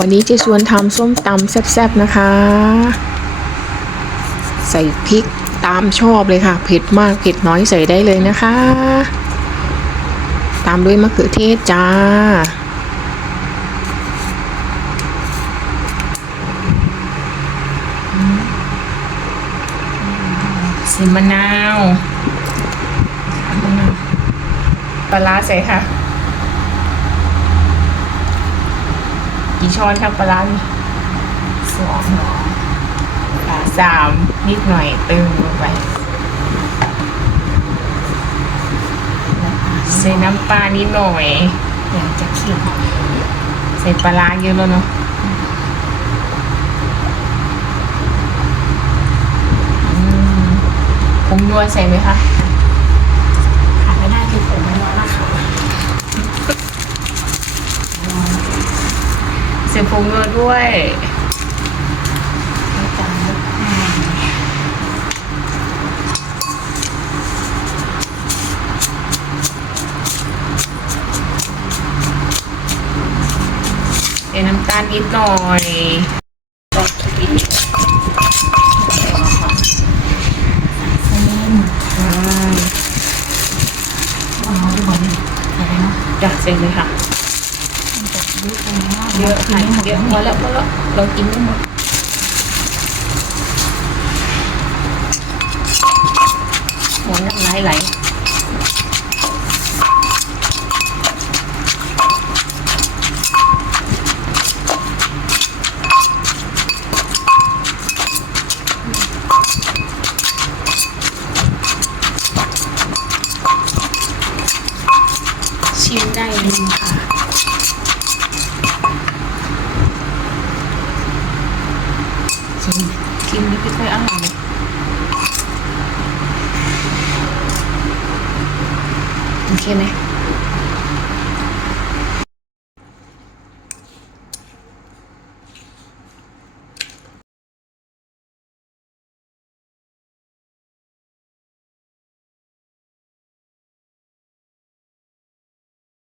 วันนี้เจะชวนทำส้มตำแซ่บๆนะคะ ใส่พริกตามชอบเลยค่ะ เผ็ดมากเผ็ดน้อยใส่ได้เลยนะคะ ตามด้วยมะเขือเทศจ้า สีมะนาวมะนาวปลาร้าใส่ค่ะ กี่ช้อนครับปลาร้านี่สองสามนิดหน่อยเติมลงไปใส่น้ำปลานิดหน่อย อยากจะเคี่ยวใส่ปลาร้าเยอะแล้วเนาะอืมผงนัวใส่ไหมคะ ขาดไม่ได้คือผมไม่ร้อนนะคะ ใส่ผงนัวด้วยไม่จำลึกให้ใส่น้ำตาลนิดหน่อยก็คิดเส้นใช่ว้าวดูเหมือนอะไรนะจัดเสร็จเลยค่ะมันจะลึก เยนะเยอะค่ะเยอะพอแล้วพอแล้วเรากินไม่หมดหัวน้ำลายไหลชิมได้เลยค่ะ ชิ มชิมนี่ไม่